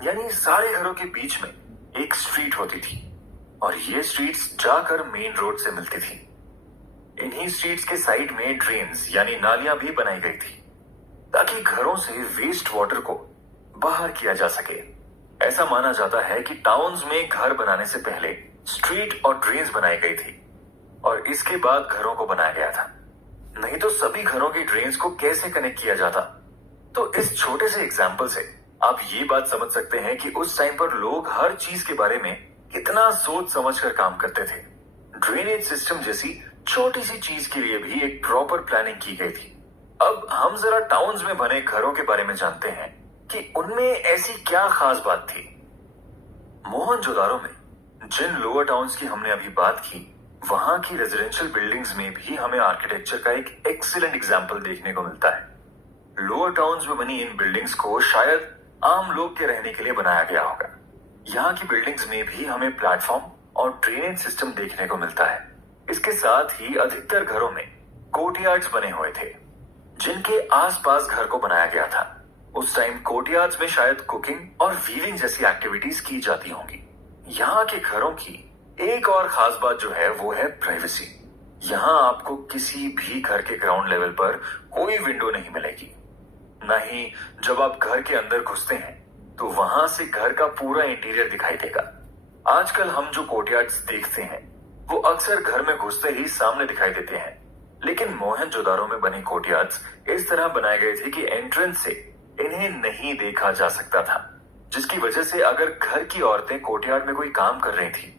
यानी सारे घरों के बीच में एक स्ट्रीट होती थी और ये स्ट्रीट्स जाकर मेन रोड से मिलती थी। इन्हीं स्ट्रीट्स के साइड में ड्रेन्स यानी नालियां भी बनाई गई थी ताकि घरों से वेस्ट वाटर को बाहर किया जा सके। ऐसा माना जाता है कि टाउन्स में घर बनाने से पहले स्ट्रीट और ड्रेन्स बनाई गई थी और इसके बाद घरों को बनाया गया था। नहीं तो सभी घरों की ड्रेन्स को कैसे कनेक्ट किया जाता। तो इस छोटे से एग्जाम्पल से आप ये बात समझ सकते हैं कि उस टाइम पर लोग हर चीज के बारे में कितना सोच समझ कर काम करते थे। ड्रेनेज सिस्टम जैसी छोटी सी चीज के लिए भी एक प्रॉपर प्लानिंग की गई थी। अब हम जरा टाउन्स में बने घरों के बारे में जानते हैं कि उनमें ऐसी क्या खास बात थी। मोहनजोदारो में जिन लोअर टाउन्स की हमने अभी बात की, वहां की रेजिडेंशियल बिल्डिंग्स में भी हमें आर्किटेक्चर का एक एक्सीलेंट एग्जाम्पल देखने को मिलता है। लोअर टाउन्स में बनी इन बिल्डिंग्स को शायद आम लोग के रहने के लिए बनाया गया होगा। यहाँ की बिल्डिंग्स में भी हमें प्लेटफॉर्म और ड्रेनेज सिस्टम देखने को मिलता है। इसके साथ ही अधिकतर घरों में कोर्टयार्ड्स बने हुए थे जिनके आसपास घर को बनाया गया था। उस टाइम कोर्टयार्ड्स में शायद कुकिंग और वीविंग जैसी एक्टिविटीज की जाती होंगी। यहाँ के घरों की एक और खास बात जो है वो है प्राइवेसी। यहाँ आपको किसी भी घर के ग्राउंड लेवल पर कोई विंडो नहीं मिलेगी। न ही जब आप घर के अंदर घुसते हैं तो वहां से घर का पूरा इंटीरियर दिखाई देगा। आजकल हम जो कोर्टयार्ड्स देखते हैं वो अक्सर घर में घुसते ही सामने दिखाई देते हैं, लेकिन मोहनजोदारो में बने कोर्टयार्ड्स इस तरह बनाए गए थे कि एंट्रेंस से इन्हें नहीं देखा जा सकता था, जिसकी वजह से अगर घर की औरतें कोर्टयार्ड में कोई काम कर रही थी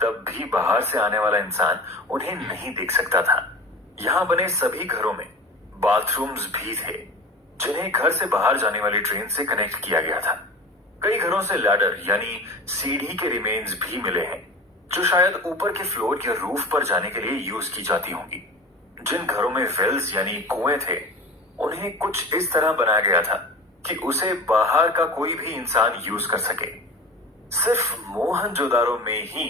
तब भी बाहर से आने वाला इंसान उन्हें नहीं देख सकता था। यहाँ बने सभी घरों में बाथरूम्स भी थे जिन्हें घर से बाहर जाने वाली ट्रेन से कनेक्ट किया गया था। कई घरों से लैडर यानी सीढ़ी के रिमेन्स भी मिले हैं जो शायद ऊपर के फ्लोर या रूफ पर जाने के लिए यूज की जाती होंगी। जिन घरों में वेल्स यानी कुएं थे उन्हें कुछ इस तरह बनाया गया था कि उसे बाहर का कोई भी इंसान यूज कर सके। सिर्फ मोहनजोदारो में ही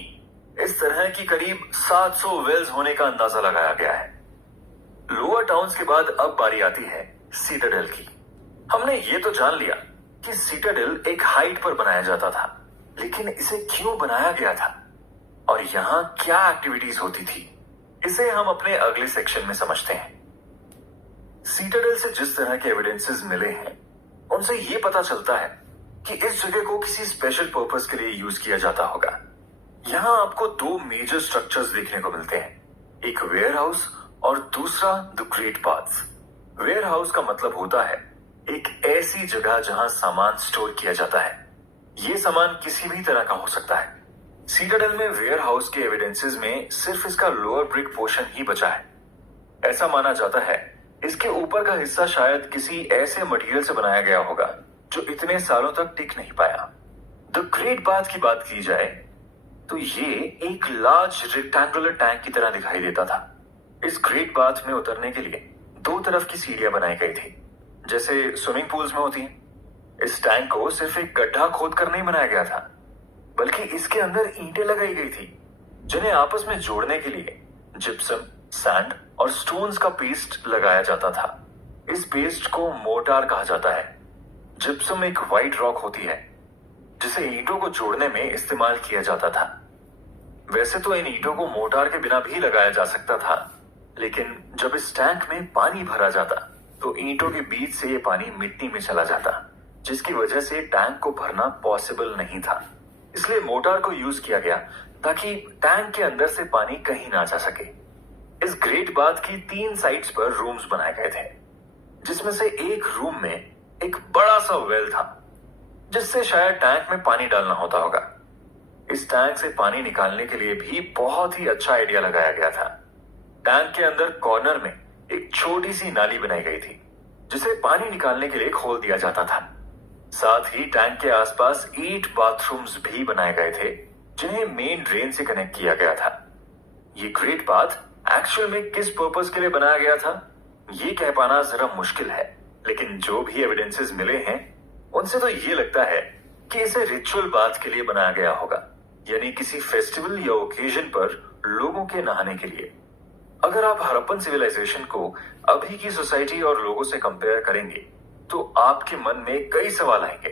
इस तरह की करीब 700 वेल्स होने का अंदाजा लगाया गया है। लोअर टाउन्स के बाद अब बारी आती है सीटाडेल की। हमने ये तो जान लिया कि सीटाडेल एक हाइट पर बनाया जाता था, लेकिन इसे क्यों बनाया गया था और यहाँ क्या एक्टिविटीज होती थी, इसे हम अपने अगले सेक्शन में समझते हैं। सीटाडेल से जिस तरह के एविडेंसेस मिले हैं उनसे ये पता चलता है कि इस जगह को किसी स्पेशल पर्पस के लिए यूज किया जाता होगा। यहाँ आपको दो मेजर स्ट्रक्चर्स देखने को मिलते हैं, एक वेयर हाउस और दूसरा the great baths. Warehouse का मतलब होता है एक ऐसी जगह जहां सामान स्टोर किया जाता है। ये सामान किसी भी तरह का हो सकता है। सीटाडेल में वेयर हाउस के एविडेंसेस में सिर्फ इसका लोअर ब्रिक पोर्शन ही बचा है। ऐसा माना जाता है इसके ऊपर का हिस्सा शायद किसी ऐसे मटेरियल से बनाया गया होगा जो इतने सालों तक टिक नहीं पाया। द ग्रेट बाथ की बात की जाए तो ये एक लार्ज रेक्टेंगुलर टैंक की तरह दिखाई देता था। इस ग्रेट बाथ में उतरने के लिए दो तरफ की सीढ़ियां बनाई गई थी जैसे स्विमिंग पूल्स में होती हैं। इस टैंक को सिर्फ एक गड्ढा खोद कर नहीं बनाया गया था, बल्कि इसके अंदर ईंटें लगाई गई थी जिन्हें आपस में जोड़ने के लिए जिप्सम, सैंड और स्टोन्स का पेस्ट लगाया जाता था। इस पेस्ट को मोर्टार कहा जाता है। जिप्सम एक व्हाइट रॉक होती है जिसे ईंटों को जोड़ने में इस्तेमाल किया जाता था। वैसे तो इन ईंटों को मोर्टार के बिना भी लगाया जा सकता था, लेकिन जब इस टैंक में पानी भरा जाता तो ईंटों के बीच से ये पानी मिट्टी में चला जाता, जिसकी वजह से टैंक को भरना पॉसिबल नहीं था। इसलिए मोर्टार को यूज किया गया ताकि टैंक के अंदर से पानी कहीं ना जा सके। इस ग्रेट बाथ की 3 साइड्स पर रूम्स बनाए गए थे, जिसमें से एक रूम में एक बड़ा सा वेल था जिससे शायद टैंक में पानी डालना होता होगा। इस टैंक से पानी निकालने के लिए भी बहुत ही अच्छा आइडिया लगाया गया था। टैंक के अंदर कॉर्नर में एक छोटी सी नाली बनाई गई थी जिसे पानी निकालने के लिए खोल दिया जाता था। साथ ही टैंक के आसपास 8 बाथरूम्स भी बनाए गए थे जिन्हें मेन ड्रेन से कनेक्ट किया गया था। ये ग्रेट बाथ एक्चुअल में किस पर्पस के लिए बनाया गया था ये कह पाना जरा मुश्किल है, लेकिन जो भी एविडेंसेस मिले हैं उनसे तो ये लगता है कि इसे रिचुअल बाथ के लिए बनाया गया होगा, यानी किसी फेस्टिवल या ओकेजन पर लोगों के नहाने के लिए। अगर आप हड़प्पन सिविलाइजेशन को अभी की सोसाइटी और लोगों से कंपेयर करेंगे तो आपके मन में कई सवाल आएंगे।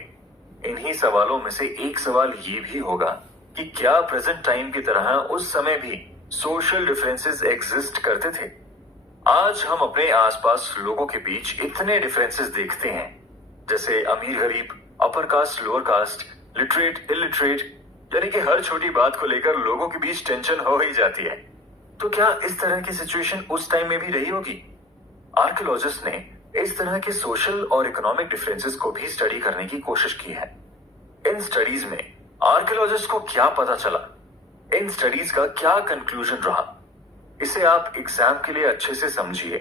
इन्हीं सवालों में से एक सवाल ये भी होगा कि क्या प्रेजेंट टाइम की तरह उस समय भी सोशल डिफरेंसेस एग्जिस्ट करते थे। आज हम अपने आसपास लोगों के बीच इतने डिफरेंसेस देखते हैं, जैसे अमीर गरीब, upper caste lower caste, literate illiterate, यानी कि हर छोटी बात को लेकर लोगों के बीच टेंशन हो ही जाती है। तो क्या इस तरह की सिचुएशन उस टाइम में भी रही होगी? आर्कियोलॉजिस्ट ने इस तरह के सोशल और इकोनॉमिक डिफरेंसेस को भी स्टडी करने की कोशिश की है। इन स्टडीज में आर्कियोलॉजिस्ट को क्या पता चला, इन स्टडीज का क्या कंक्लूजन रहा, इसे आप एग्जाम के लिए अच्छे से समझिए,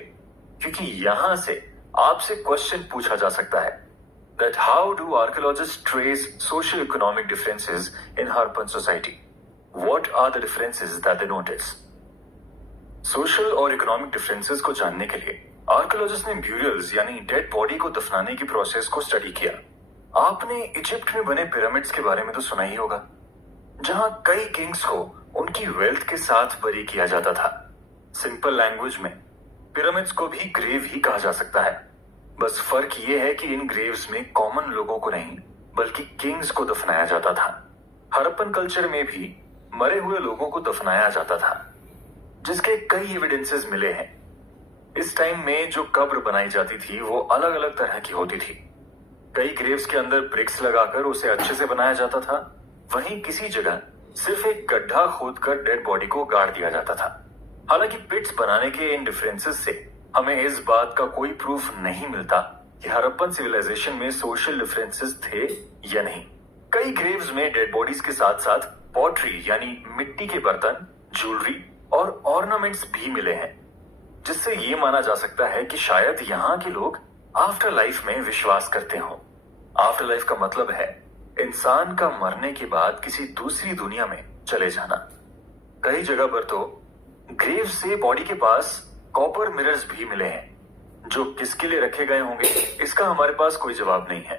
क्योंकि यहां से आपसे क्वेश्चन पूछा जा सकता है that how do archaeologists trace socio-economic differences in Harappan society? What are the differences that they notice? Social और इकोनॉमिक डिफरेंसेस को जानने के लिए आर्कियोलॉजिस्ट ने ब्यूरियल्स यानी डेड बॉडी को दफनाने की प्रोसेस को स्टडी किया। आपने इजिप्ट में बने पिरामिड्स के बारे में तो सुना ही होगा, जहां कई किंग्स को उनकी वेल्थ के साथ बरी किया जाता था। सिंपल लैंग्वेज में पिरामिड्स को भी ग्रेव ही कहा जा सकता है, बस फर्क ये है कि इन ग्रेव्स में कॉमन लोगों को नहीं बल्कि किंग्स को दफनाया जाता था। हड़प्पन कल्चर में भी मरे हुए लोगों को दफनाया जाता था, जिसके कई एविडेंसेस मिले हैं। इस टाइम में जो कब्र बनाई जाती थी वो अलग अलग तरह की होती थी। कई ग्रेव्स के अंदर ब्रिक्स लगाकर उसे अच्छे से बनाया जाता था, वहीं किसी जगह सिर्फ एक गड्ढा खोदकर डेड बॉडी को गाड़ दिया जाता था। हालांकि पिट्स बनाने के इन डिफरेंसेस से हमें इस बात का कोई प्रूफ नहीं मिलता कि हड़प्पन सिविलाइजेशन में सोशल डिफरेंसेस थे या नहीं। कई ग्रेव्स में डेड बॉडीज के साथ साथ पॉटरी यानी मिट्टी के बर्तन, ज्वेलरी और ऑर्नामेंट्स भी मिले हैं, जिससे ये माना जा सकता है कि शायद यहाँ के लोग आफ्टर लाइफ में विश्वास करते हों। आफ्टर लाइफ का मतलब है इंसान का मरने के बाद किसी दूसरी दुनिया में चले जाना। कई जगह पर तो ग्रेव से बॉडी के पास कॉपर मिरर्स भी मिले हैं, जो किसके लिए रखे गए होंगे इसका हमारे पास कोई जवाब नहीं है।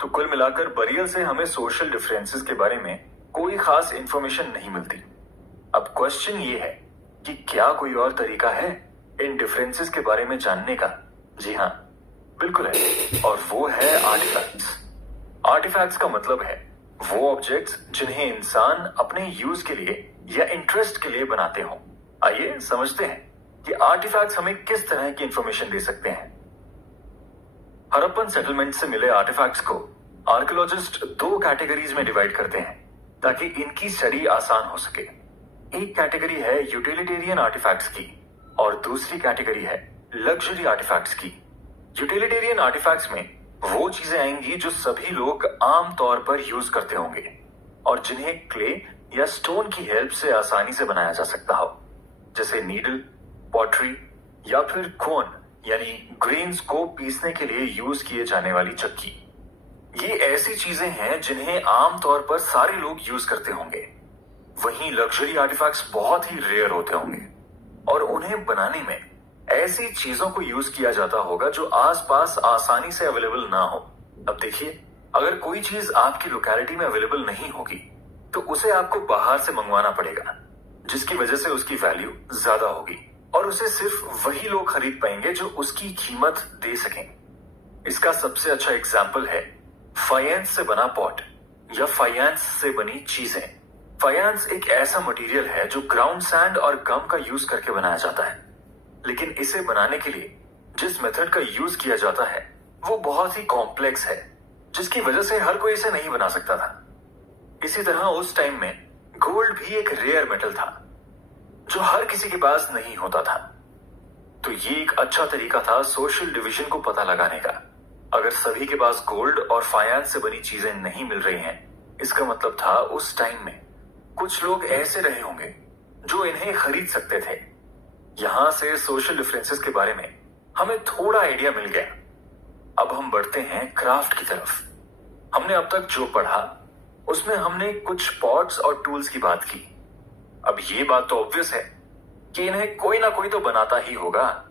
तो कुल मिलाकर बरियल से हमें सोशल डिफरेंसेस के बारे में कोई खास इंफॉर्मेशन नहीं मिलती। अब क्वेश्चन ये है कि क्या कोई और तरीका है इन डिफरेंसेस के बारे में जानने का? जी हाँ, बिल्कुल है, और वो है आर्टिफैक्ट्स। आर्टिफैक्ट्स का मतलब है वो ऑब्जेक्ट्स जिन्हें इंसान अपने यूज के लिए या इंटरेस्ट के लिए बनाते हो। आइए समझते हैं कि आर्टिफैक्ट्स हमें किस तरह की इंफॉर्मेशन दे सकते हैं। हड़प्पन सेटलमेंट से मिले आर्टिफैक्ट्स को आर्कियोलॉजिस्ट दो कैटेगरीज में डिवाइड करते हैं ताकि इनकी स्टडी आसान हो सके। एक कैटेगरी है यूटिलिटेरियन आर्टिफैक्ट्स की और दूसरी कैटेगरी है लग्जरी आर्टिफैक्ट्स की। यूटिलिटेरियन आर्टिफैक्ट्स में वो चीजें आएंगी जो सभी लोग आम तौर पर यूज करते होंगे और जिन्हें क्ले या स्टोन की हेल्प से आसानी से बनाया जा सकता हो, जैसे नीडल, पॉटरी या फिर कोन यानी ग्रेन्स को पीसने के लिए यूज किए जाने वाली चक्की। ये ऐसी चीजें हैं जिन्हें आमतौर पर सारे लोग यूज करते होंगे। वहीं लग्जरी आर्टिफैक्ट्स बहुत ही रेयर होते होंगे और उन्हें बनाने में ऐसी चीजों को यूज किया जाता होगा जो आसपास आसानी से अवेलेबल ना हो। अब देखिए, अगर कोई चीज आपकी लोकेलिटी में अवेलेबल नहीं होगी तो उसे आपको बाहर से मंगवाना पड़ेगा, जिसकी वजह से उसकी वैल्यू ज्यादा होगी और उसे सिर्फ वही लोग खरीद पाएंगे जो उसकी कीमत दे सकें। इसका सबसे अच्छा एग्जाम्पल है फाइनेंस से बना पॉट या फाइनेंस से बनी चीजें। फाइनेंस एक ऐसा मटेरियल है जो ग्राउंड सैंड और गम का यूज करके बनाया जाता है, लेकिन इसे बनाने के लिए जिस मेथड का यूज किया जाता है वो बहुत ही कॉम्प्लेक्स है, जिसकी वजह से हर कोई इसे नहीं बना सकता था। इसी तरह उस टाइम में गोल्ड भी एक रेयर मेटल था जो हर किसी के पास नहीं होता था। तो ये एक अच्छा तरीका था सोशल डिवीजन को पता लगाने का। अगर सभी के पास गोल्ड और फाइनेंस से बनी चीजें नहीं मिल रही हैं, इसका मतलब था उस टाइम में कुछ लोग ऐसे रहे होंगे जो इन्हें खरीद सकते थे। यहां से सोशल डिफरेंसेस के बारे में हमें थोड़ा आइडिया मिल गया। अब हम बढ़ते हैं क्राफ्ट की तरफ। हमने अब तक जो पढ़ा उसमें हमने कुछ पॉट्स और टूल्स की बात की। अब ये बात तो ऑब्वियस है कि इन्हें कोई ना कोई तो बनाता ही होगा,